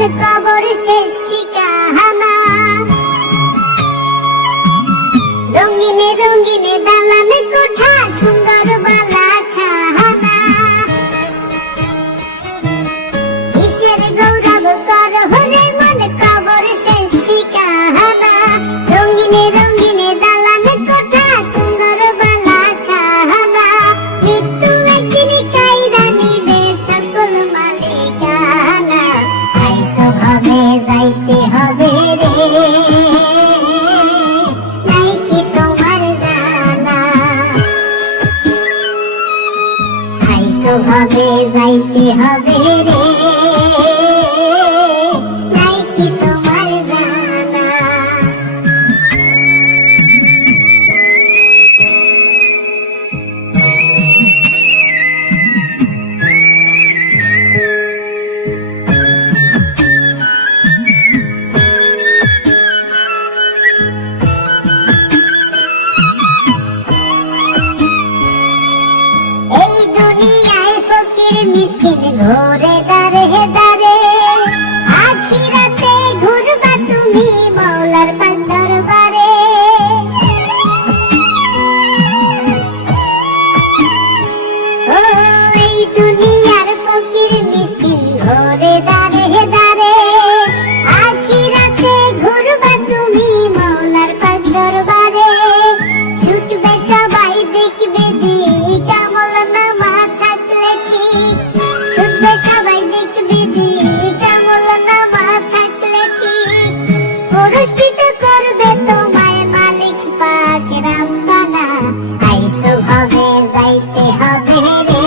মন কবর শেষ ঠিকানা। রঙিনে রঙিনে দালানে কোঠা, সুন্দর বালা খানা। কিসের গৌরব কর হরে মন কবর শেষ ঠিকানা। রঙিনে রঙিনে দালানে কোঠা, সুন্দর বালা খানা। মৃত্যু একদিন কাইরা নিবে সকল মালিকানা। আইসো ভাবে যাইতে হবে রে, নাই কি তোমার জানা। আইসো ভাবে যাইতে হবে রে, নাই কি তোমার জানা। এই দুনিয়ায় ফকির মিসকিন ঘোরে দারে দারে। আখিরাতে ঘুরবা তুমি মাওলার পাক দরবারে। ও এই দুনিয়ার ফকির মিসকিন ঘোরে দারে দারে। আখিরাতে ঘুরবা তুমি মাওলার পাক দরবারে। ছুটবে সবাই দেখবে দিক, আমল নামা থাকলে ঠিক। ছুটবে সবাই দেখবে দিক, আমল নামা থাকলে ঠিক। পুরস্কৃত করবে তোমায় মালিক পাক রাব্বানা। আইসো ভাবে যাইতে হবে রে,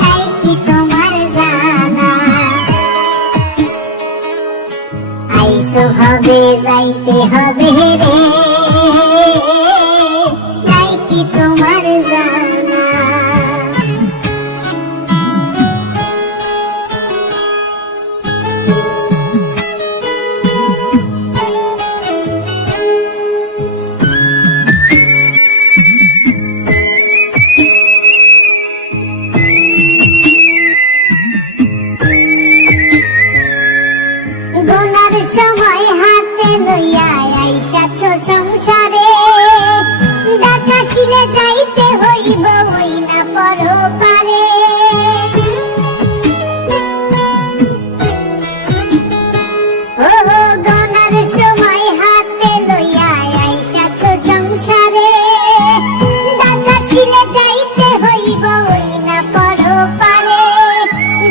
নাই কি তোমার জানা। আইসো ভাবে যাইতে হবে রে, নাই কি তোমার জানা। গোনার সময় হাতে লইয়া আইসাছ সংসারে। ডাকাশিলে যাইতে হইব ওই না পরপারে। ও গোনার সময় হাতে লইয়া আইসাছ সংসারে। ডাকাশিলে যাইতে হইব ওই না পরপারে।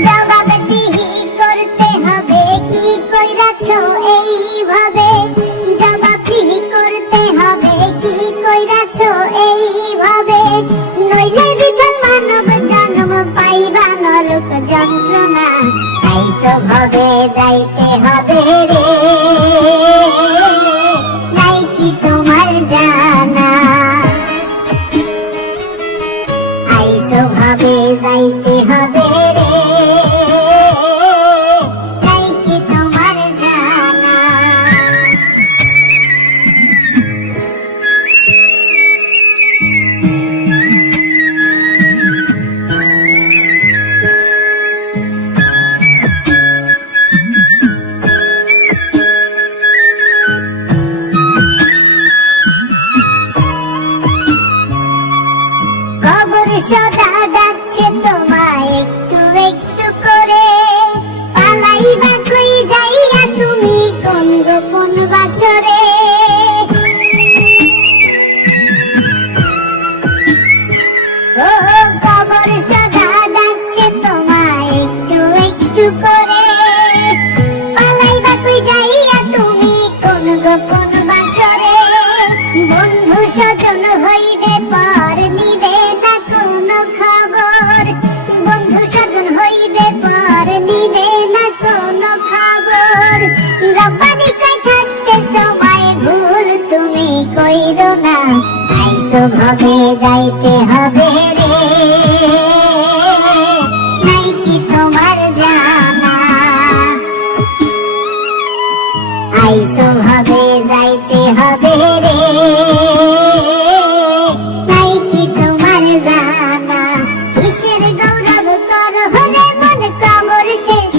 জবাব দিহি করতে হবে কি কইরাছ এইভাবে। জবাব দিহি করতে হবে কি কইরাছ এইভাবে। নইলে বিধান মানব জন্ম পাইবা নরক যন্ত্রণা। আইসো ভাবে যাইতে হবে রে, নাই কি তোমার জানা। আইসো ভাবে যাইতে হবে রে, নাই কি তোমার জানা। কবর সদা ডাকছে তোমায় একটু একটু করে। পালাইবা কই যাইয়া তুমি কোন গোপন বাসরে। ও কবর সদা ডাকছে তোমায় একটু একটু করে। পালাইবা কই যাইয়া তুমি কোন গোপন বাসরে। বন্ধু স্বজন হইবে পর নিবে না কোনো খবর। বন্ধু স্বজন হইবে পর নিবে না কোনো খবর। রব্বানি কই থাকতে সময় ভুল তুমি কইরো না। আইসো ভাবে যাইতে হবে রে, নাই কি তোমার জানা। আইসো ভাবে যাইতে হবে রে, নাই কি তোমার জানা। কিসের গৌরব কর হরে মন কবর শেষ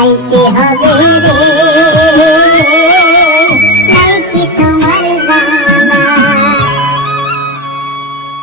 যাইতে হবে রে